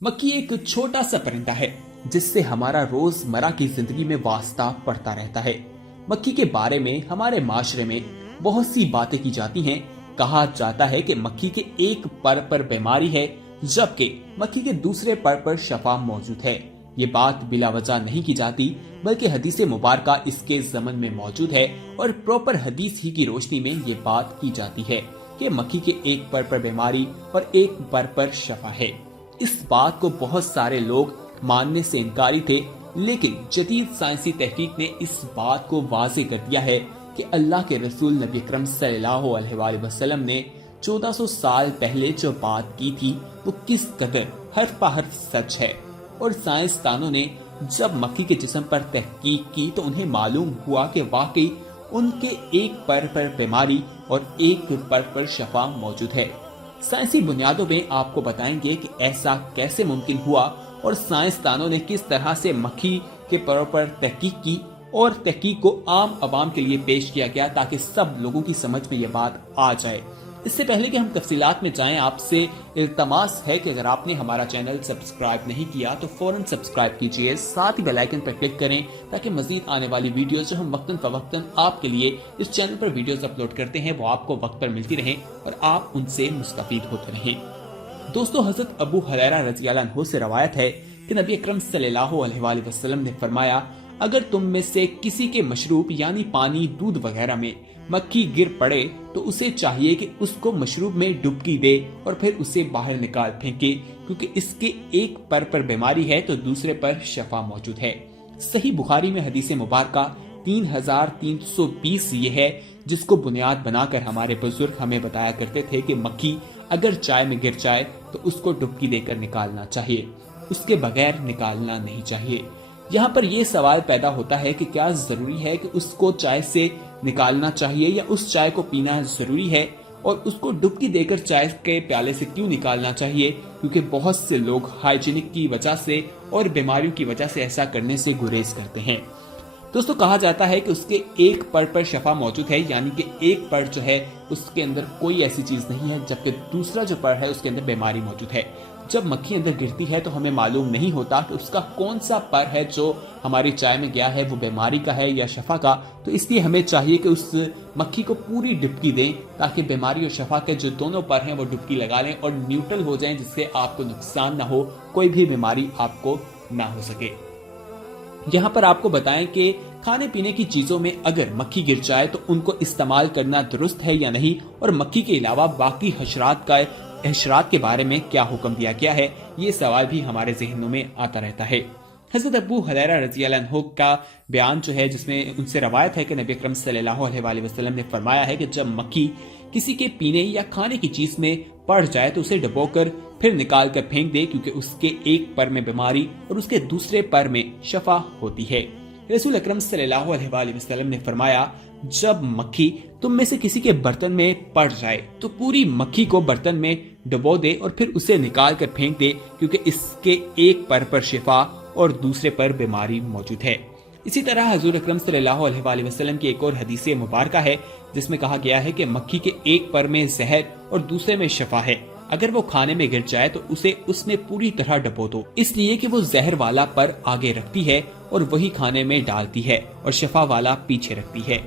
मक्खी एक छोटा सा परिंदा है जिससे हमारा रोजमर्रा की जिंदगी में वास्ता पड़ता रहता है। मक्खी के बारे में हमारे माशरे में बहुत सी बातें की जाती हैं। कहा जाता है कि मक्खी के एक पर बीमारी है जबकि मक्खी के दूसरे पर शफा मौजूद है। ये बात बिला वजह नहीं की जाती बल्कि हदीस मुबारका इसके ज़मन में मौजूद है और प्रॉपर हदीस ही की रोशनी में ये बात की जाती है कि मक्खी के एक पर बीमारी और एक पर शफा है। इस बात को बहुत सारे लोग मानने से इनकारी थे, लेकिन जदीद साइंसी तहकीक ने इस बात को वाज़ेह कर दिया है कि अल्लाह के रसूल नबी अकरम सल्लल्लाहु अलैहि वसल्लम ने 1400 साल पहले जो बात की थी वो किस कदर हर्फ पा हर्फ सच है। और साइंसदानों ने जब मक्खी के जिस्म पर तहकीक की तो उन्हें मालूम हुआ कि वाकई उनके एक पर बीमारी और एक पर शफा मौजूद है। साइंसी बुनियादों में आपको बताएंगे कि ऐसा कैसे मुमकिन हुआ और साइंसदानों ने किस तरह से मक्खी के परों पर तहकीक की और तहकीक को आम आवाम के लिए पेश किया गया ताकि सब लोगों की समझ में यह बात आ जाए। इससे पहले कि हम तफसीलात में जाएं, आपसे इल्तमास है कि अगर आपने हमारा चैनल सब्सक्राइब नहीं किया तो फौरन सब्सक्राइब कीजिए, साथ ही बेल आइकन पर क्लिक करें ताकि मजीद आने वाली वीडियोस जो हम वक्तन फवक्तन आपके लिए इस चैनल पर वीडियोस अपलोड करते हैं वो आपको वक्त पर मिलती रहें और आप उनसे मुस्तफीद होते रहें। दोस्तों, हजरत अबू हुरैरा रज़ियल्लाहु अन्हु से रवायत है कि नबी अकरम सल्लल्लाहु अलैहि वसल्लम ने फरमाया, अगर तुम में से किसी के मशरूब यानी पानी, दूध वगैरह में मक्खी गिर पड़े तो उसे चाहिए कि उसको मशरूब में डुबकी दे और फिर उसे बाहर निकाल फेंके, क्योंकि इसके एक पर बीमारी है तो दूसरे पर शफा मौजूद है। सही बुखारी में हदीस मुबारका 3320 ये है, जिसको बुनियाद बनाकर हमारे बुजुर्ग हमें बताया करते थे कि मक्खी अगर चाय में गिर जाए तो उसको डुबकी देकर निकालना चाहिए, उसके बगैर निकालना नहीं चाहिए। यहाँ पर यह सवाल पैदा होता है कि क्या जरूरी है कि उसको चाय से निकालना चाहिए या उस चाय को पीना जरूरी है, और उसको डुबकी देकर चाय के प्याले से क्यों निकालना चाहिए? क्योंकि बहुत से लोग हाइजीनिक की वजह से और बीमारियों की वजह से ऐसा करने से गुरेज करते हैं। दोस्तों, कहा जाता है कि उसके एक पर शफा मौजूद है, यानी कि एक पर जो है उसके अंदर कोई ऐसी चीज नहीं है, जबकि दूसरा जो पर है उसके अंदर बीमारी मौजूद है। जब मक्खी अंदर गिरती है तो हमें मालूम नहीं होता कि उसका कौन सा पर है जो हमारी चाय में गया है वो बीमारी का है या शफा का। तो इसलिए हमें चाहिए कि उस मक्खी को पूरी डुबकी दें ताकि बीमारी और शफा के जो दोनों पर हैं वो डुबकी लगा लें और न्यूट्रल हो जाएं, जिससे आपको नुकसान ना हो, कोई भी बीमारी आपको ना हो सके। यहाँ पर आपको बताएं कि खाने पीने की चीजों में अगर मक्खी गिर जाए तो उनको इस्तेमाल करना दुरुस्त है या नहीं, और मक्खी के अलावा बाकी हशरात के बारे में क्या हुक्म दिया गया है, ये सवाल भी हमारे जहनों में आता रहता है। हजरत अबू हुरैरा रज़ियल्लाहु अन्हु का बयान जो है, जिसमें उनसे रवायत है कि नबी अकरम सल्लल्लाहु अलैहि वसल्लम ने फरमाया है कि जब मक्खी किसी के पीने या खाने की चीज में पड़ जाए तो उसे डुबोकर फिर निकाल कर फेंक दे, क्योंकि उसके एक पर में बीमारी और उसके दूसरे पर में शफा होती है। रसूल अकरम सल्लल्लाहु अलैहि वसल्लम ने फरमाया, जब मक्खी तुम में से किसी के बर्तन में पड़ जाए तो पूरी मक्खी को बर्तन में डुबो दे और फिर उसे निकाल कर फेंक दे, क्योंकि इसके एक पर शफा और दूसरे पर बीमारी मौजूद है। इसी तरह हजूर अकरम सल्लल्लाहु अलैहि वसल्लम की एक और हदीस मुबारका है जिसमें कहा गया है कि मक्खी के एक पर में जहर और दूसरे में शफा है। अगर वो खाने में गिर जाए तो उसे उसमें पूरी तरह डुबो दो, इसलिए कि वो जहर वाला पर आगे रखती है और वही खाने में डालती है और शफा वाला पीछे रखती है।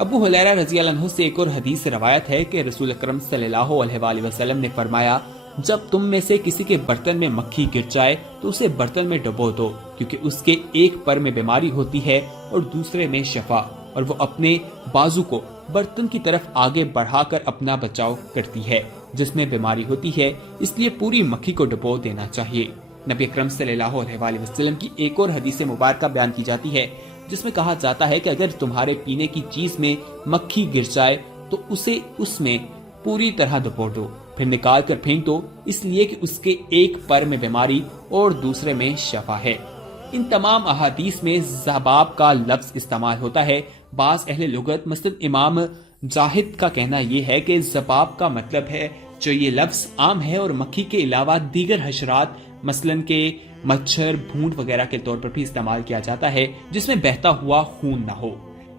अबू हुरैरा रज़ियल्लाहु अन्हु से एक और हदीस रवायत है कि रसूल अकरम सल्लल्लाहु अलैहि वसल्लम ने फरमाया, जब तुम में से किसी के बर्तन में मक्खी गिर जाए तो उसे बर्तन में डुबो दो, क्योंकि उसके एक पर में बीमारी होती है और दूसरे में शफा, और वो अपने बाजू को बर्तन की तरफ आगे बढ़ाकर अपना बचाव करती है जिसमें बीमारी होती है, इसलिए पूरी मक्खी को डुबो देना चाहिए। नबी अकरम सल्लल्लाहु अलैहि वसल्लम की एक और हदीस मुबारक बयान की जाती है जिसमें कहा जाता है कि अगर तुम्हारे पीने की चीज में मक्खी गिर जाए तो उसे उसमें पूरी तरह डुबो दो, फिर निकाल कर फेंक दो, इसलिए कि उसके एक पर में बीमारी और दूसरे में शफा है। इन तमाम अहादीस में ज़बाब का लफ्ज इस्तेमाल होता है। बाज अहले लुगत मसलन इमाम जाहिद का कहना यह है कि ज़बाब का मतलब है जो ये लफ्ज आम है और मक्खी के अलावा दीगर हशरात मसलन के मच्छर, भूंड वगैरह के तौर पर भी इस्तेमाल किया जाता है जिसमें बहता हुआ खून ना हो।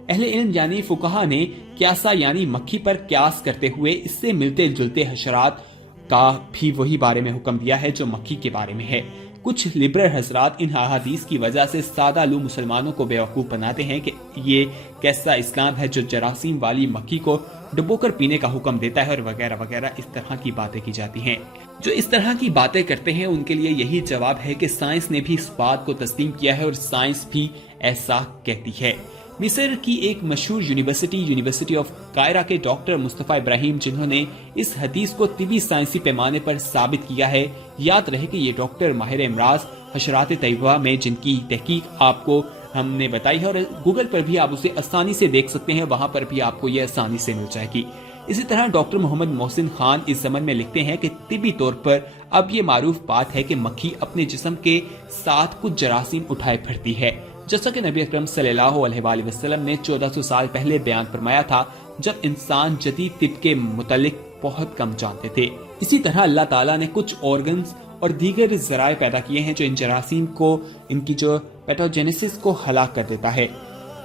अहले इल्म यानी फुकहा ने क्यासा यानी मक्खी पर क्यास करते हुए इससे मिलते जुलते हशरात का भी वही बारे में हुक्म दिया है जो मक्खी के बारे में है। कुछ लिबरल हजरात इन अहादीस की वजह से सादा लू मुसलमानों को बेवकूफ बनाते हैं कि ये कैसा इस्लाम है जो जरासीम वाली मक्खी को डुबोकर पीने का हुक्म देता है और वगैरह वगैरह इस तरह की बातें की जाती हैं। जो इस तरह की बातें करते हैं उनके लिए यही जवाब है कि साइंस ने भी इस बात को तस्लीम किया है और साइंस भी ऐसा कहती है। मिस्र की एक मशहूर यूनिवर्सिटी ऑफ कायरा के डॉक्टर मुस्तफा इब्राहिम, जिन्होंने इस हदीस को तिबी साइंसी पैमाने पर साबित किया है, याद रहे कि ये डॉक्टर माहिर इमराज हशरात तैयबा में जिनकी तहकीक आपको हमने बताई है और गूगल पर भी आप उसे आसानी से देख सकते हैं, वहां पर भी आपको यह आसानी से मिल जाएगी। इसी तरह डॉक्टर मोहम्मद मोहसिन खान इस ज़मन में लिखते हैं कि तिबी तौर पर अब ये मारूफ बात है कि मक्खी अपने जिस्म के साथ कुछ जरासीम उठाए फिरती है, जैसा कि नबी अकरम सल्लल्लाहु अलैहि वसल्लम ने 1400 साल पहले बयान फरमाया था, जब इंसान जदीद तिब के मुतालिक बहुत कम जानते थे। इसी तरह अल्लाह ताला ने कुछ ऑर्गन्स और दीगर जराए पैदा किए हैं जो इन जरासीम को, इनकी जो पैथोजेनेसिस को हलाक कर देता है।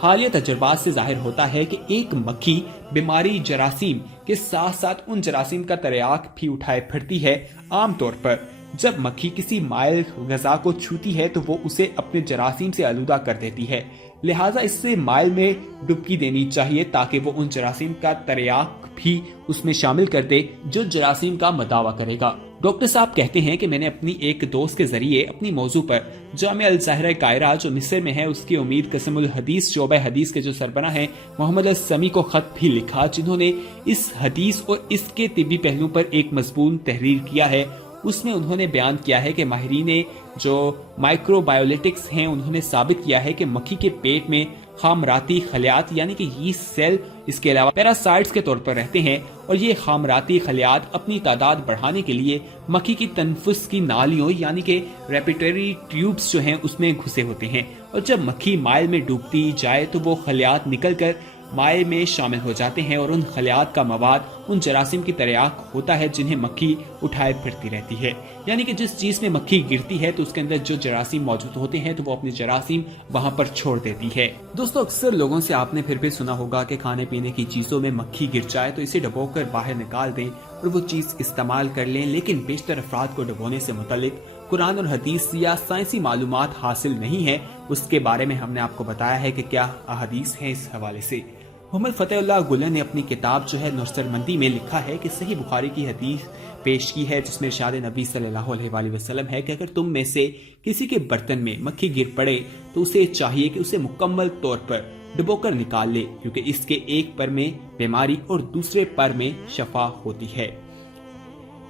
हालिया तजुर्बात से जाहिर होता है कि एक मक्खी बीमारी जरासीम के साथ साथ उन जरासीम का तरियाक भी उठाए फिरती है। आम तौर पर जब मक्खी किसी माइल गजा को छूती है तो वो उसे अपने जरासीम से आलूदा कर देती है, लिहाजा इससे माइल में डुबकी देनी चाहिए ताकि वो उन जरासीम का तरियाक भी उसमें शामिल कर दे जो जरासीम का मदावा करेगा। डॉक्टर साहब कहते हैं कि मैंने अपनी एक दोस्त के जरिए अपनी मौजू पर जामिया अल ज़ाहिरा कायरा जो मिस्र में है उसकी उम्मीद कस्मुल हदीस शोबा हदीस के जो सरबराह हैं मोहम्मद अल समी को खत भी लिखा, जिन्होंने इस हदीस और इसके तिब्बी पहलू पर एक मजबूत तहरीर किया है। उसमें उन्होंने बयान किया है कि माहिरीन जो माइक्रोबायोलिटिक्स हैं उन्होंने साबित किया है कि मक्खी के पेट में खामराती खलियात यानी कि यीस्ट सेल, इसके अलावा पैरासाइट्स के तौर पर रहते हैं और ये खामराती खलियात अपनी तादाद बढ़ाने के लिए मक्खी की तनफुस की नालियों यानी कि रेस्पिरेटरी ट्यूब्स जो हैं उसमें घुसे होते हैं और जब मक्खी माइल में डूबती जाए तो वो खलियात निकल कर माए में शामिल हो जाते हैं और उन खलियात का मवाद उन जरासीम की तरियाक होता है जिन्हें मक्खी उठाए फिरती रहती है। यानी कि जिस चीज में मक्खी गिरती है तो उसके अंदर जो जरासीम मौजूद होते हैं तो वो अपने जरासीम वहां पर छोड़ देती है। दोस्तों, अक्सर लोगों से आपने फिर भी सुना होगा कि खाने पीने की चीजों में मक्खी गिर जाए तो इसे डुबोकर बाहर निकाल दें और वो चीज इस्तेमाल कर लें, लेकिन बेशतर अफराद को डुबोने से मुतल्लिक कुरान और हदीस या साइंसी मालूमात हासिल नहीं है। उसके बारे में हमने आपको बताया है कि क्या अहादीस है। इस हवाले से मोहम्मद फतेहुल्लाह गुलन ने अपनी किताब जो है नुसरतमंदी में लिखा है कि सही बुखारी की हदीस पेश की है जिसमें इरशाद नबी सल्लल्लाहु अलैहि वसल्लम है कि अगर तुम में से किसी के बर्तन में मक्खी गिर पड़े तो उसे चाहिए कि उसे मुकम्मल तौर पर डुबोकर निकाल ले, क्योंकि इसके एक पर में बीमारी और दूसरे पर में शफा होती है।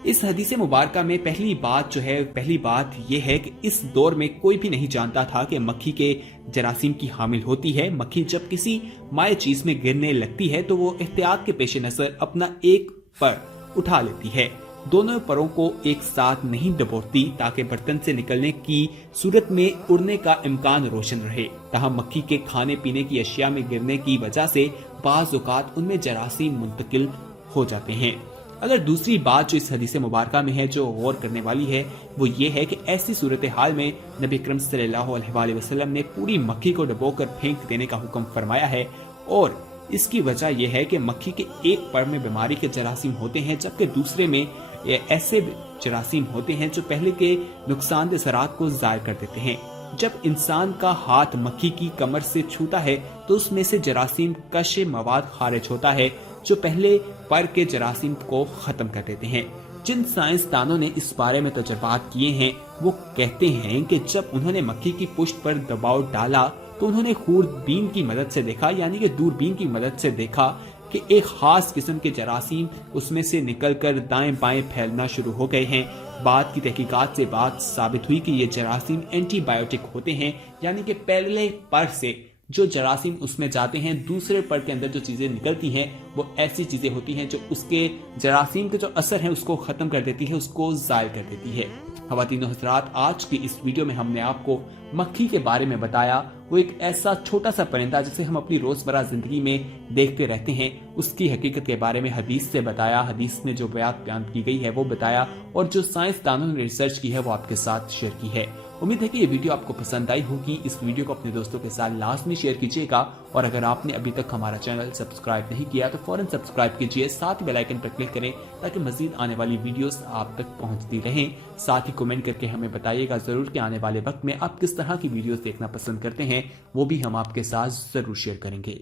इस हदीस मुबारक में पहली बात यह है कि इस दौर में कोई भी नहीं जानता था कि मक्खी के जरासीम की हामिल होती है। मक्खी जब किसी माए चीज में गिरने लगती है तो वो एहतियात के पेश नजर अपना एक पर उठा लेती है, दोनों परों को एक साथ नहीं डुबोती ताकि बर्तन से निकलने की सूरत में उड़ने का इम्कान रोशन रहे। तहम मक्खी के खाने पीने की अशिया में गिरने की वजह से बाज़ औक़ात उनमें जरासीम मुंतकिल हो जाते हैं। अगर दूसरी बात जो इस हदीस मुबारक में है जो गौर करने वाली है वो ये है कि ऐसी सूरत हाल में नबी अकरम सल्लल्लाहु अलैहि वसल्लम ने पूरी मक्खी को डुबोकर फेंक देने का हुक्म फरमाया है और इसकी वजह यह है कि मक्खी के एक पर में बीमारी के जरासीम होते हैं जबकि दूसरे में ऐसे जरासीम होते हैं जो पहले के नुकसानदेह असरात को ज़ाहिर कर देते हैं। जब इंसान का हाथ मक्खी की कमर से छूता है तो उसमें से जरासीम कश मवाद खारिज होता है जो पहले पर के जरासीम को खत्म कर देते हैं। जिन साइंसदानों ने इस बारे में तजुर्बात किए हैं वो कहते हैं कि जब उन्होंने मक्खी की पुष्ट पर दबाव डाला तो उन्होंने दूरबीन की मदद से देखा, यानी कि दूरबीन की मदद से देखा कि एक खास किस्म के जरासीम उसमें से निकलकर दाएं बाएं फैलना शुरू हो गए हैं। बाद की तहकीकात से बात साबित हुई कि ये जरासीम एंटीबायोटिक होते हैं, यानी कि पहले पर से जो जरासीम उसमें जाते हैं दूसरे पर के अंदर जो चीजें निकलती हैं वो ऐसी चीजें होती हैं जो उसके जरासीम के जो असर है उसको खत्म कर देती है, उसको ज़ायल कर देती है। ख़वातीन हज़रात, आज की इस वीडियो में हमने आपको मक्खी के बारे में बताया। वो एक ऐसा छोटा सा परिंदा जिसे हम अपनी रोजमर्रा जिंदगी में देखते रहते हैं, उसकी हकीकत के बारे में हदीस से बताया, हदीस में जो बयान की गई है वो बताया और जो साइंसदानों ने रिसर्च की है वो आपके साथ शेयर की है। उम्मीद है कि ये वीडियो आपको पसंद आई होगी। इस वीडियो को अपने दोस्तों के साथ लाजमी शेयर कीजिएगा और अगर आपने अभी तक हमारा चैनल सब्सक्राइब नहीं किया तो फौरन सब्सक्राइब कीजिए, साथ ही बेल आइकन पर क्लिक करें ताकि मजीद आने वाली वीडियोस आप तक पहुंचती रहें। साथ ही कमेंट करके हमें बताइएगा जरूर कि आने वाले वक्त में आप किस तरह की वीडियोस देखना पसंद करते हैं, वो भी हम आपके साथ जरूर शेयर करेंगे।